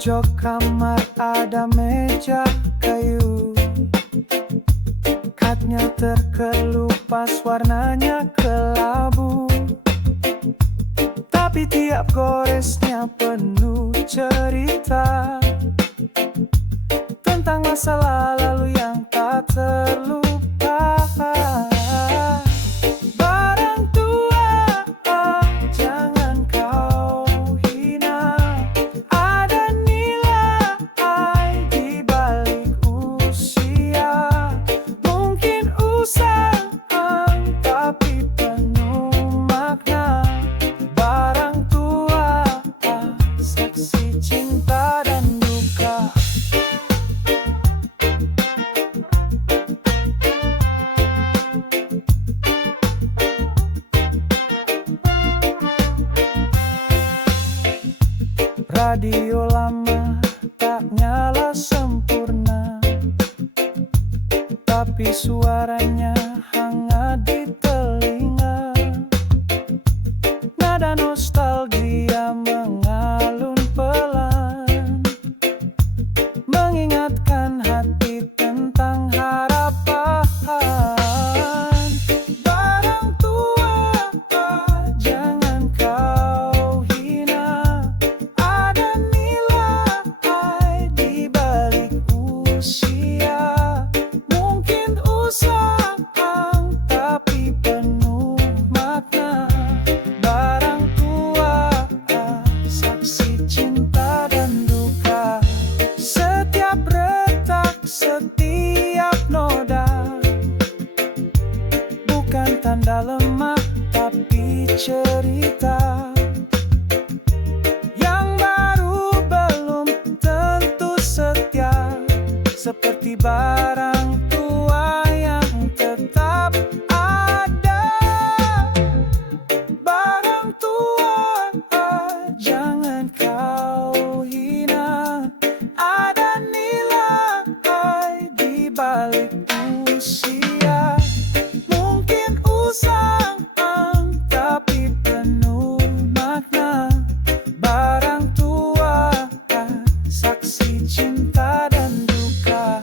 pojok kamar ada meja kayu. Katnya terkelupas warnanya kelabu, tapi tiap goresnya penuh cerita tentang masa lalu yang tak terlupa. Barang tua, jangan kau hina. Ada nilai di balik usia. Mungkin usang, tapi penuh makna. Barang tua, saksi cinta dan duka. Radio lama tak nyala sempurna, tapi suaranya hangat di telinga. Nada nostalgia mengalun pelan, mengingatkan hati tentang harapan. Barang tua, jangan kau hina. Ada nilai di balik usia. Mungkin usang, tapi penuh makna. Barang tua, saksi cinta dan duka. Setiap retak, setiap noda, bukan tanda lemah, tapi cerita. Yang baru belum tentu setia, seperti barang tua yang tetap ada. Barang tua, jangan kau hina. Ada nilai di balik usia. Mungkin usang, tapi penuh makna. Barang tua, saksi cinta dan duka.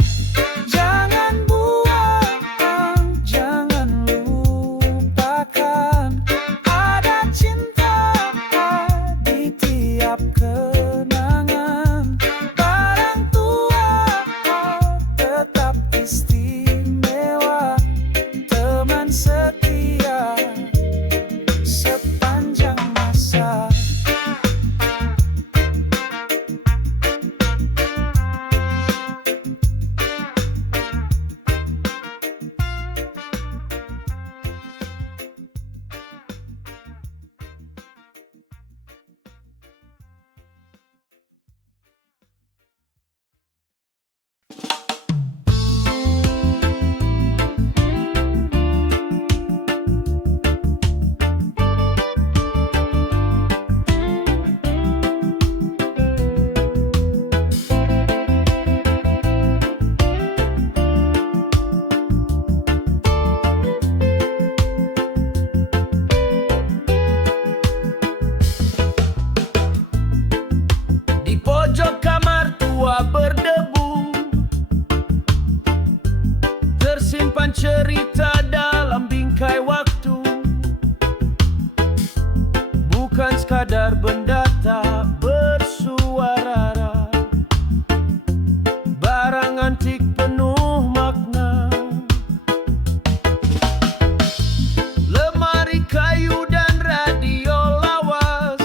Jangan buang, jangan lupakan. Ada cinta di tiap kenangan. Barang tua tetap istimewa, teman setia sepanjang masa. Di pojok kamar tua berdebu, tersimpan cerita dalam bingkai waktu. Bukan sekadar benda tak bersuara, barang antik penuh makna. Lemari kayu dan radio lawas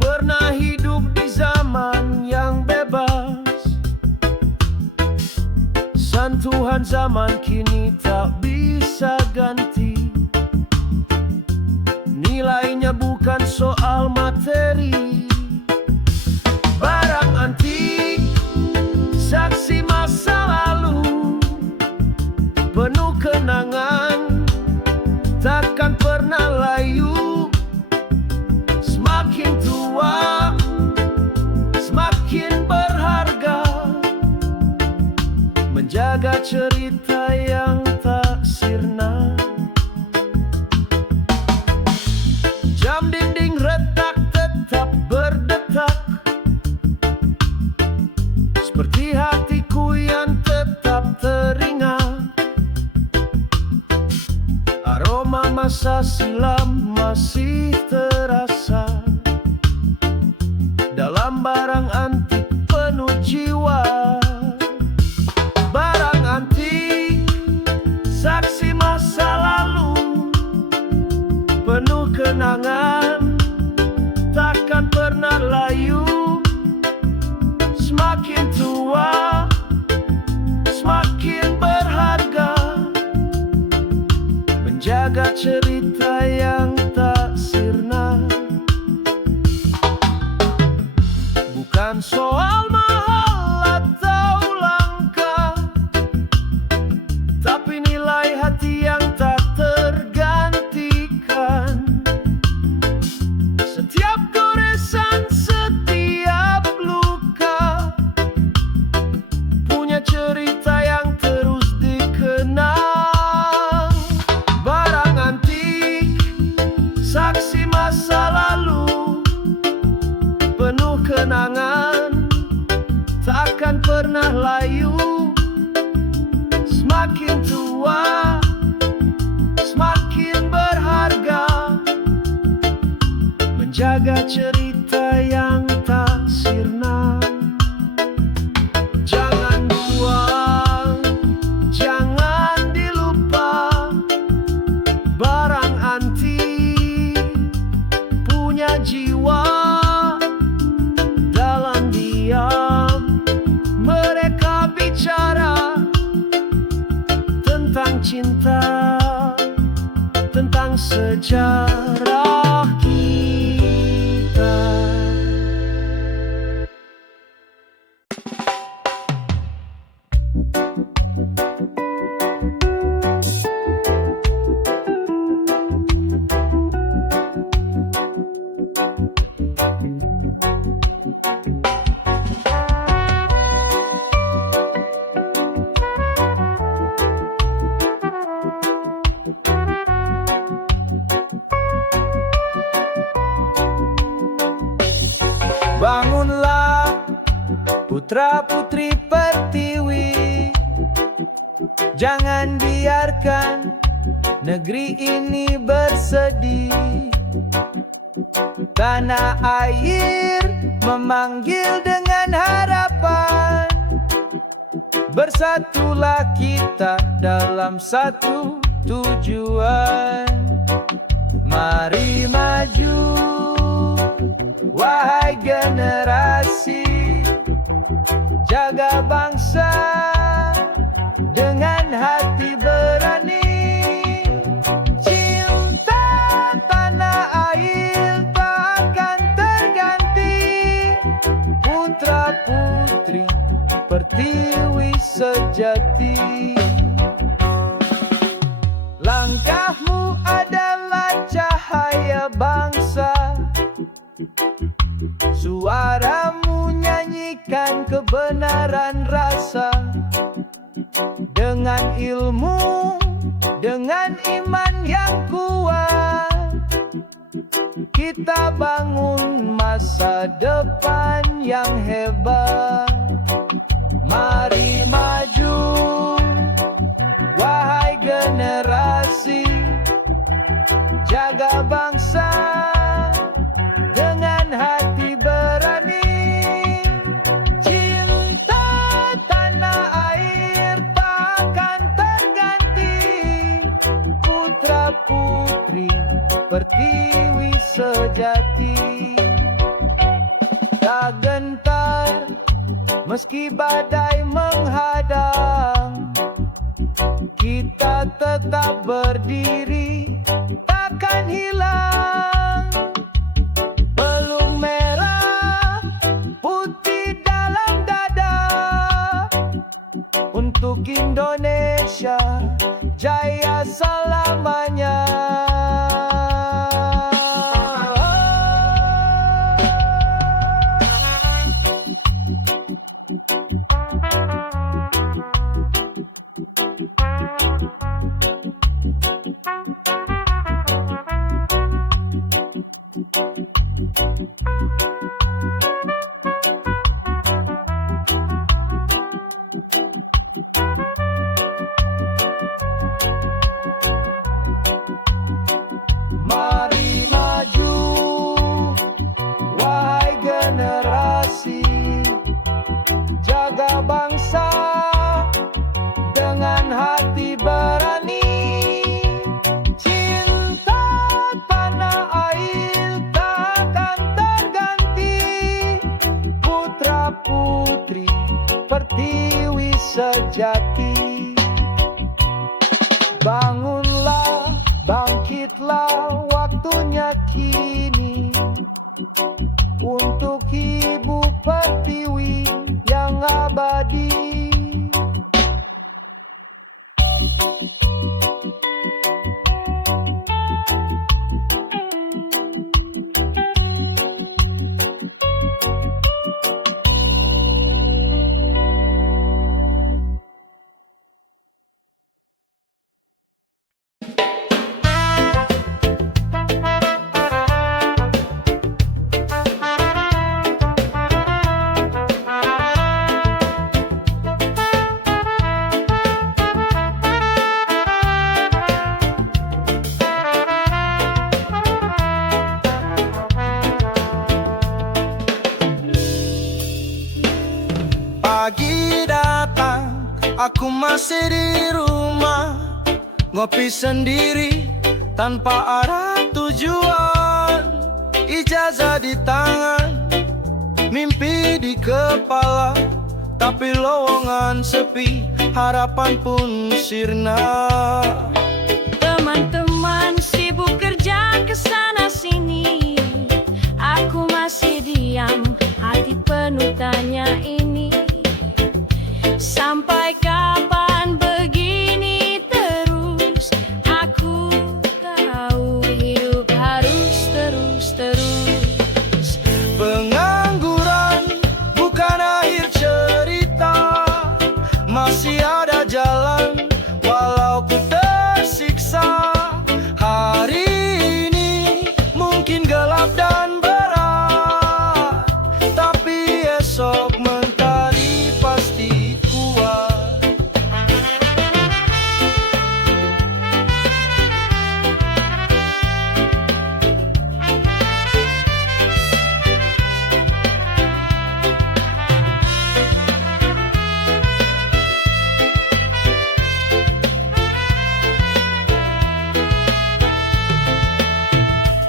pernah hidup di zaman yang bebas. Sentuhan zaman kini tak bisa ganti. Nilainya bukan soal materi. Barang antik, saksi masa lalu, penuh kenangan, takkan pernah layu. Semakin tua, semakin berharga, menjaga cerita yang tak sirna. Jam dinding retak tetap berdetak, dalam barang antik penuh jiwa. Barang antik, saksi masa lalu, penuh kenangan, takkan pernah layu. Semakin tua, semakin berharga, menjaga cerita yang tak sirna. Bukan soal mahal atau langka, tapi nilai hati yang tak tergantikan. Setiap goresan, setiap luka, punya cerita yang terus dikenang. Barang antik, saksi masa lalu, penuh kenangan, takkan pernah layu. Semakin tua, semakin berharga, menjaga cerita yang tak sirna. Jangan buang, jangan dilupa, barang antik punya jiwa. Dalam diam mereka bicara tentang cinta, tentang sejarah kita. Bangunlah putra-putri Pertiwi, jangan biarkan negeri ini bersedih. Tanah air memanggil dengan harapan, bersatulah kita dalam satu tujuan. Mari maju, wahai generasi, jaga bangsa dengan hati berani. Cinta tanah air takkan terganti, putra-putri Pertiwi sejati. Langkahmu adalah cahaya bangsa, suaramu nyanyikan kebenaran rasa. Dengan ilmu, dengan iman yang kuat, kita bangun masa depan yang hebat. Mari maju, wahai generasi, jaga bangsa dengan hati berani. Cinta tanah air takkan terganti, putra-putri Pertiwi sejati. Tak gentar meski badai menghadang, kita tetap berdiri, takkan hilang. Pelung merah putih dalam dada, untuk Indonesia jaya selamanya. putri pertiwi sejati. Bangunlah, bangkitlah, waktunya kini untuk Ibu Pertiwi yang abadi. Pagi datang, aku masih di rumah, ngopi sendiri tanpa arah tujuan. Ijazah di tangan, mimpi di kepala, tapi lowongan sepi, harapan pun sirna. Teman-teman sibuk kerja kesana sini, aku masih diam, hati penuh tanya ini. Sampai kapan begini terus? Aku tahu hidup harus terus. Pengangguran bukan akhir cerita, masih ada jalan walau ku tersiksa. Hari ini mungkin gelap dan berat, tapi esok mentari pasti kuat.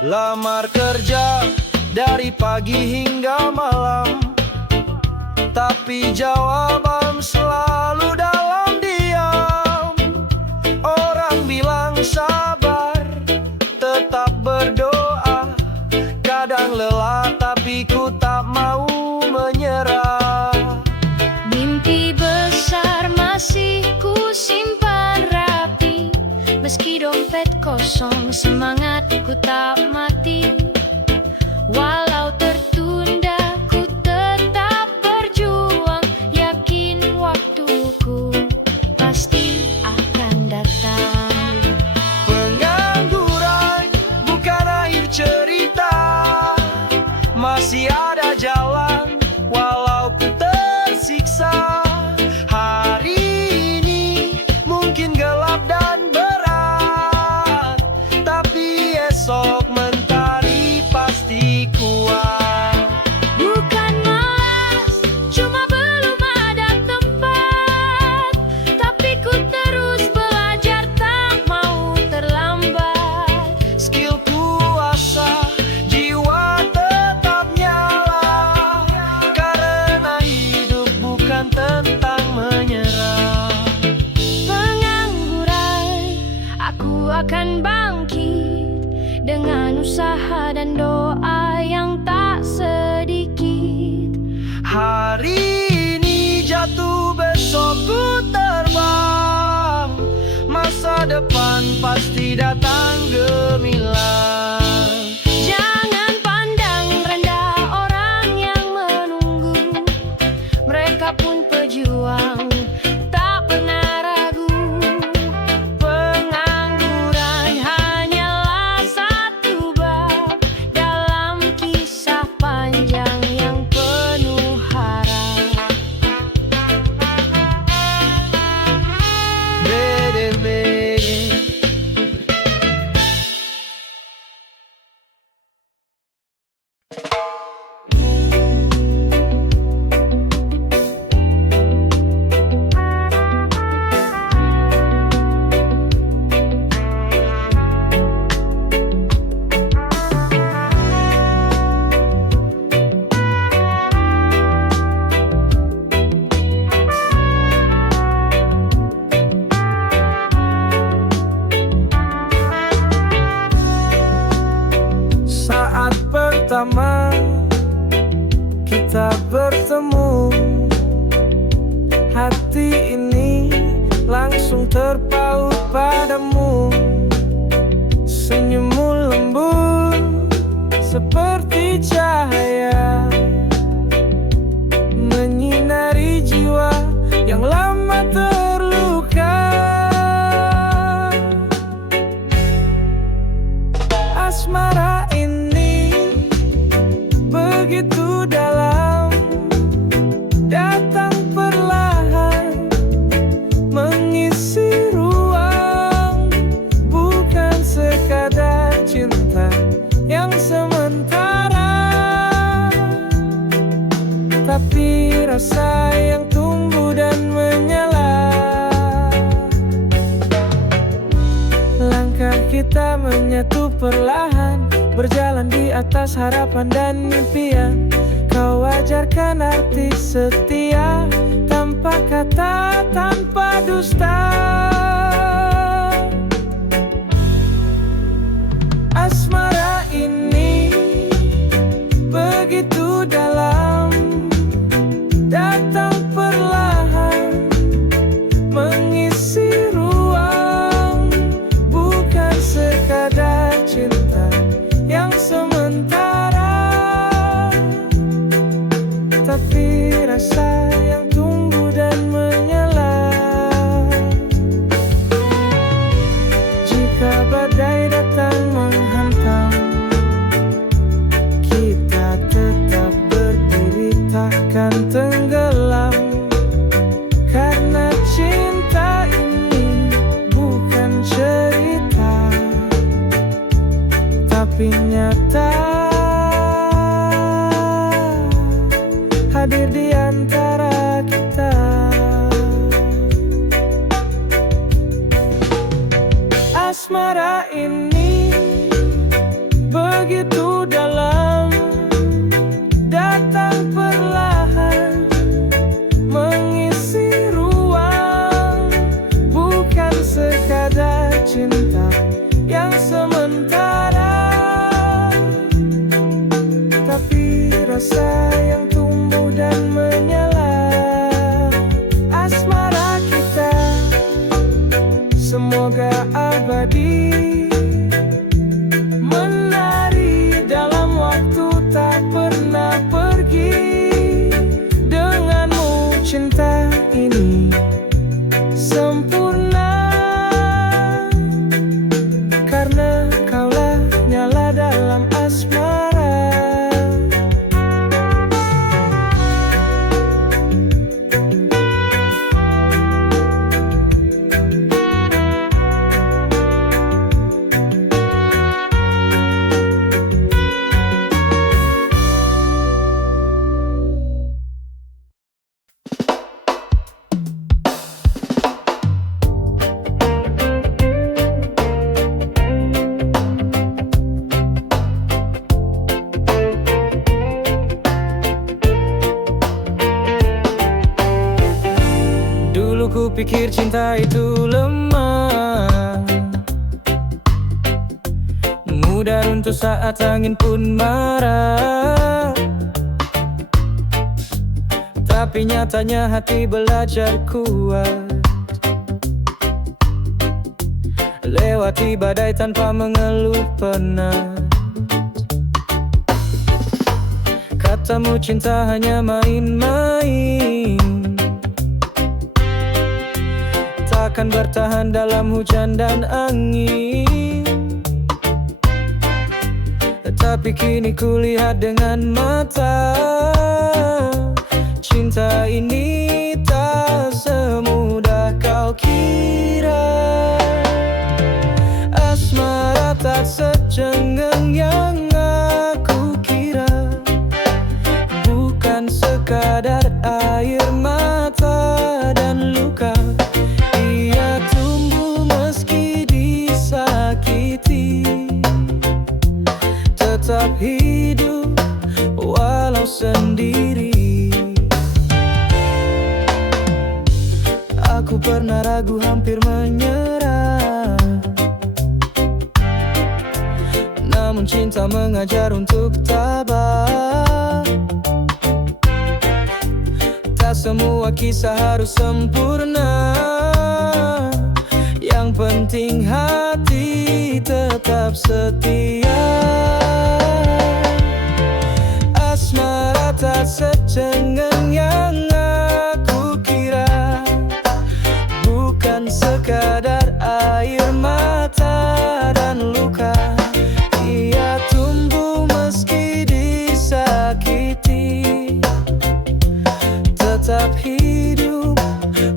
Lamar kerja dari pagi hingga malam, tapi jawaban selalu dalam diam. Orang bilang sabar, tetap berdoa. Kadang lelah tapi ku tak mau menyerah. Mimpi besar masih ku simpan rapi, meski dompet kosong, semangatku tak mati. Walau tertunda, ku tetap berjuang, yakin waktuku pasti akan datang. Pengangguran bukan akhir cerita, masih ada jalan walau ku tersiksa. Hari ini mungkin gelap dan berat, tapi esok mentari pasti kuat. Bukan malas, cuma belum ada tempat, tapi ku terus belajar, tak mau terlambat. Skillku asah, jiwa tetap nyala, karena hidup bukan tentang menyerah. Pengangguran, aku akan bangkit dengan usaha dan doa yang tak sedikit. Hari ini jatuh, besok ku terbang, masa depan pasti datang gemilang. Jangan pandang rendah orang yang menunggu, mereka pun pejuang, tak pernah ragu. Pengangguran hanyalah satu bab dalam kisah panjang yang penuh harap. Bede-bede. lama kita bertemu, hati ini langsung terpaut padamu. Senyummu lembut seperti cahaya, menyinari jiwa yang lama terluka. Asmara ini begitu dalam, datang perlahan, mengisi ruang. Bukan sekadar cinta yang sementara, tapi rasa yang tumbuh dan menyala. Langkah kita menyatu perlahan, berjalan di atas harapan dan impian. Kau ajarkan arti setia, tanpa kata, tanpa dusta. Asmara ini begitu dalam, datang perlahan, mengisi ruang. Bukan sekadar cinta yang sementara, tapi rasa yang tumbuh dan menyala. Jika badai datang menghantam, kita tetap berdiri, takkan tenggelam. Karena cinta ini bukan cerita, tapi nyata, hadir di antara kita. Asmara ini begitu dalam, datang perlahan, mengisi ruang. Bukan sekadar cinta yang sementara, tapi rasa yang tumbuh dan menyala. Asmara kita semoga abadi, menari dalam waktu tak pernah pergi. Denganmu cinta ini sempurna, karena kaulah nyala dalam asmara. Dulu ku pikir cinta itu lemah, mudah runtuh saat angin pun marah. Tapi nyatanya hati belajar kuat, lewati badai tanpa mengeluh penat. Katamu cinta hanya main-main, takkan bertahan dalam hujan dan angin. Tapi kini kulihat dengan mata, cinta ini tak semudah kau kira. Asmara tak secenggeng yang aku kira, bukan sekadar air mata dan luka. Ia tumbuh meski disakiti, tetap hidup walau sendiri. Aku pernah ragu, hampir menyerah, namun cinta Cinta mengajar untuk tabah. Tak semua kisah harus sempurna, yang penting hati tetap setia. Asmara tak secengeng yang aku kira, bukan sekadar air mata dan luka. Ia tumbuh meski disakiti, tetap hidup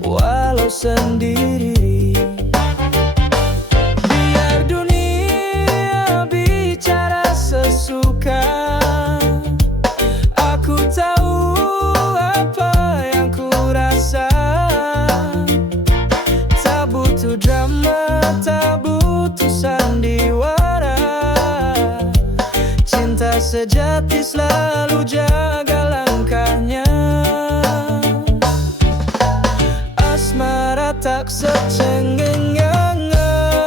walau sendiri. Biar dunia bicara sesuka, aku tahu apa yang ku rasa. Tak butuh drama, tak butuh sandiwara. Cinta sejati selalu jaga langkahnya. Asmara tak secengeng yang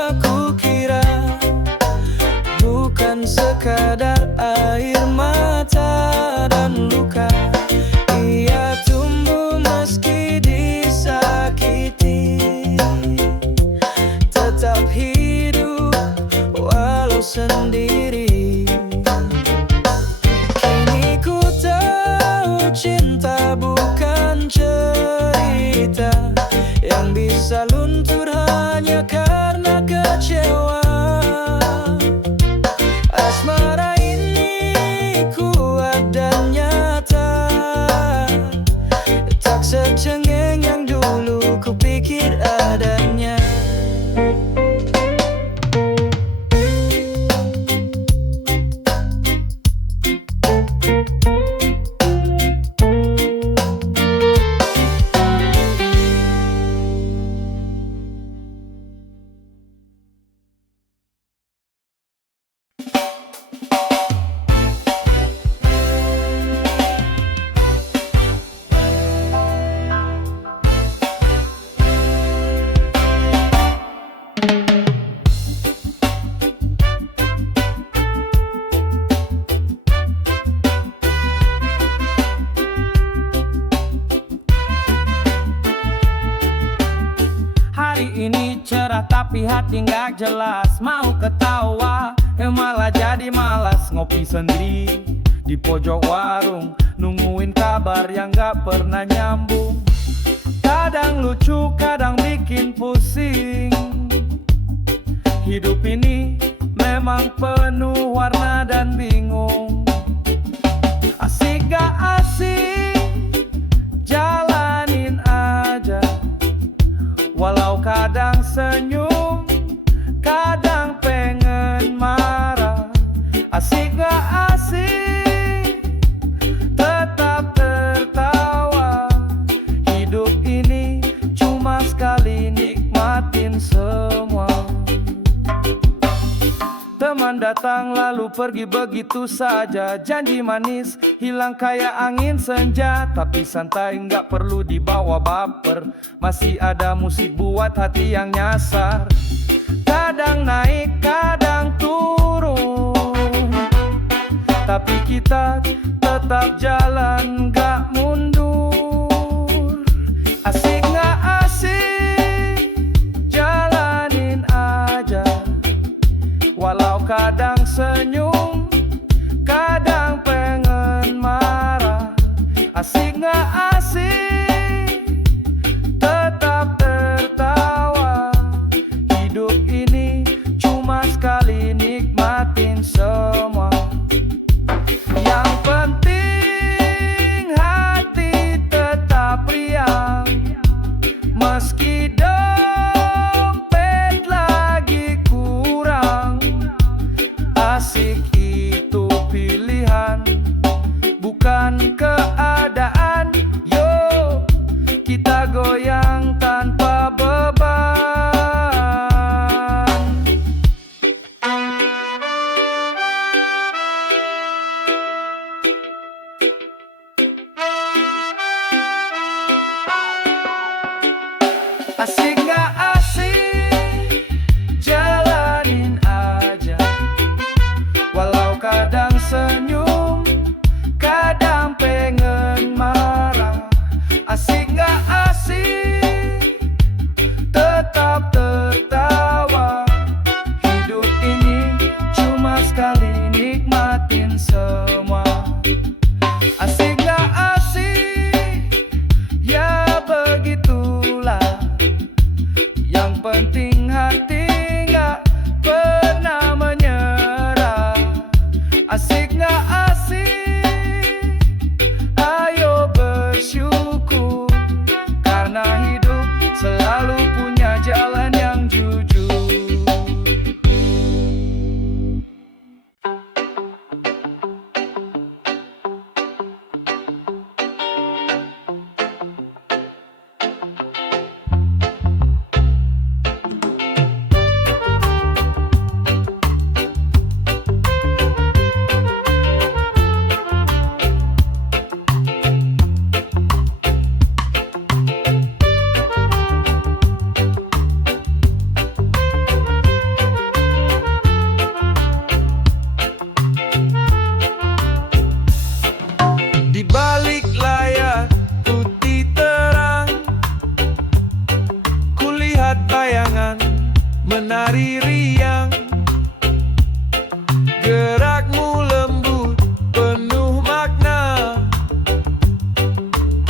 aku kira, bukan sekadar air mata dan luka. Ia tumbuh meski disakiti, tetap hidup walau sendiri. Kini ku tahu cinta bukan cerita yang bisa luntur hanya karena kecewa. Asmara ini kuat dan nyata, tak secengeng yang dulu kupikir adanya. Hari ini cerah tapi hati nggak jelas. Mau ketawa, malah jadi malas. Ngopi sendiri di pojok warung, nungguin kabar yang nggak pernah nyambung. Kadang lucu, kadang bikin pusing. Hidup ini memang penuh warna dan bingung. Asik gak asik, jalanin aja. Walau kadang senyum, kadang pengen marah. Asik gak asik, tetap tertawa. Hidup ini cuma sekali, nikmatin semua. Teman datang lalu pergi begitu saja. Janji manis hilang kayak angin senja. Tapi santai nggak perlu dibawa baper. Masih ada musik buat hati yang nyasar. Kadang naik, kadang turun, tapi kita tetap jalan nggak mundur. Asik nggak asik, jalanin aja. Walau kadang senyum, kadang pengen marah. Asik gak asik, tetap tertawa. Hidup ini cuma sekali, nikmatin semua. Yang penting hati tetap riang, meski dompet lagi kurang. Asik itu pilihan, bukan keadaan. Yo, kita goyang tanpa beban. Asik gak asik, jalanin aja. Walau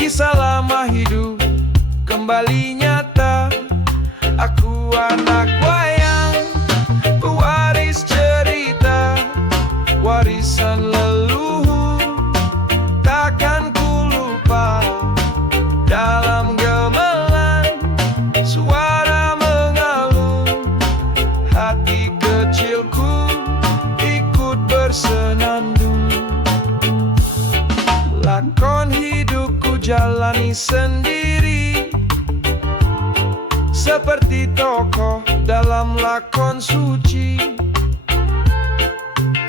Kisah lama hidup kembali nyata. Aku anak wayang, pewaris cerita, warisan leluhur, takkan ku lupa. Dalam gamelan suara mengalun, hati kecilku ikut bersenandung. Lakon hidupku jalani sendiri, seperti tokoh dalam lakon suci.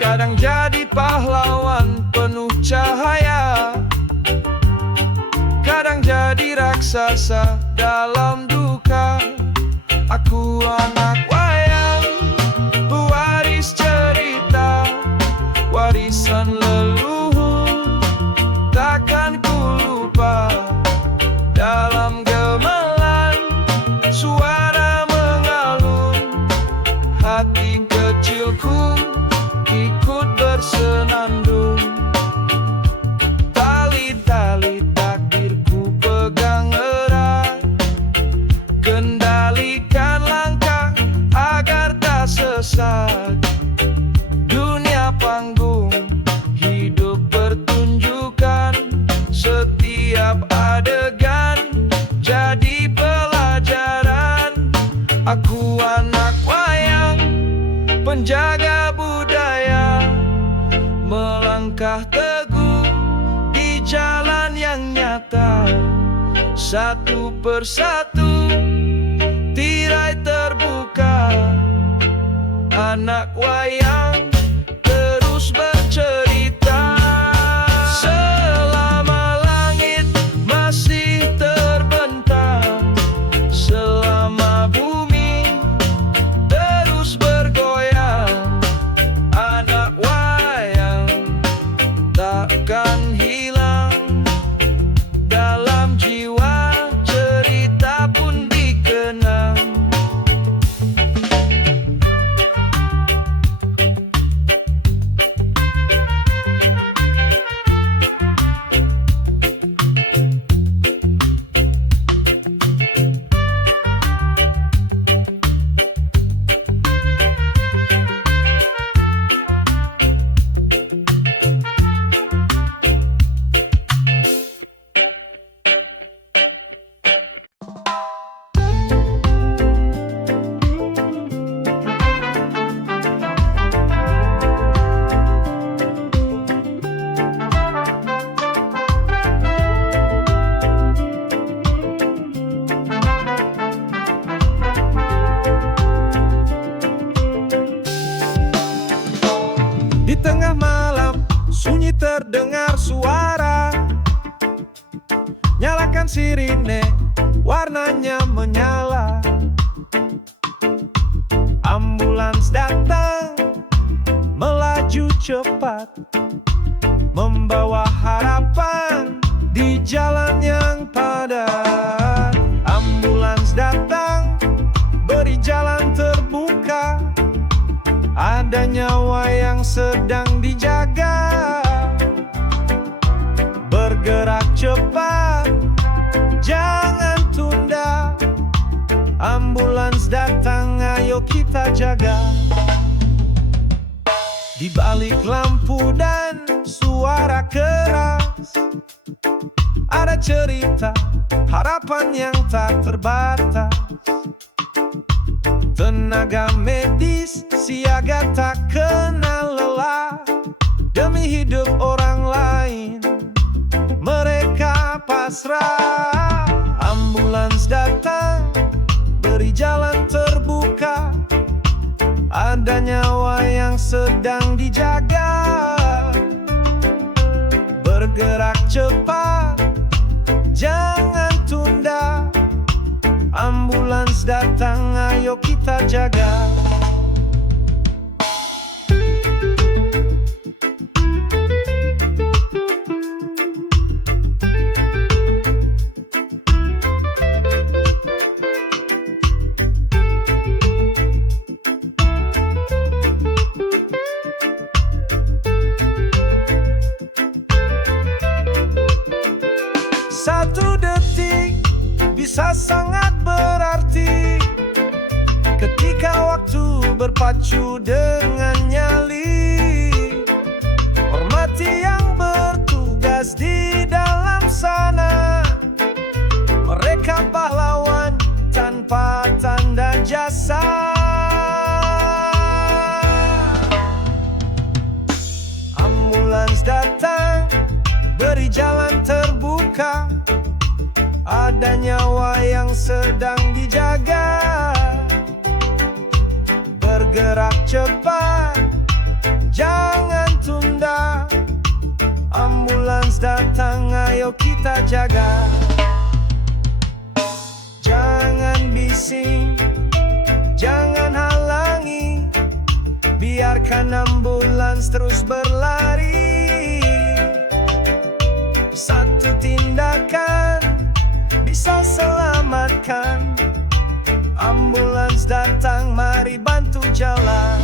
Kadang jadi pahlawan penuh cahaya, kadang jadi raksasa dalam duka. Aku anak wayang, pewaris cerita, warisan leluhur, takkan ku lupa. Dalam gamelan suara mengalun, hati kecilku ikut bersenandung. Tali-tali takdirku pegang erat, kendalikan langkah agar tak sesat. Dunia panggung, hidup pertunjukan, setiap adegan jadi pelajaran. Aku anak wayang, penjaga budaya, melangkah teguh di jalan yang nyata. Satu persatu tirai terbuka, anak wayang terus bercerita. Selama langit masih terbentang, selama bumi terus bergoyang, anak wayang takkan hilang. Dalam jiwa cerita pun dikenang. Di tengah malam sunyi terdengar suara, nyalakan sirine, warnanya menyala. Ambulans datang melaju cepat, membawa harapan di jalan yang padat. Ambulans datang beri jalan terbuka, ada nyawa yang sedang dijaga. Bergerak cepat, jangan tunda. Ambulans datang, ayo kita jaga. Di balik lampu dan suara keras, ada cerita harapan yang tak terbatas. Tenaga medis siaga tak kenal lelah, demi hidup orang lain mereka pasrah. Ambulans datang beri jalan terbuka, ada nyawa yang sedang dijaga. Bergerak cepat, jangan tunda. Ambulans datang, ayo kita jaga. Satu detik bisa sangat berarti ketika waktu berpacu dengan nyali. Hormati yang bertugas di dalam sana, mereka pahlawan tanpa tanda jasa. Ambulans datang, beri jalan terbuka, ada nyawa yang sedang dijaga. Bergerak cepat, jangan tunda. Ambulans datang, ayo kita jaga. Jangan bising, jangan halangi, biarkan ambulans terus berlari. Satu tindakan bisa selamatkan. Ambulans datang, mari bantu jalan.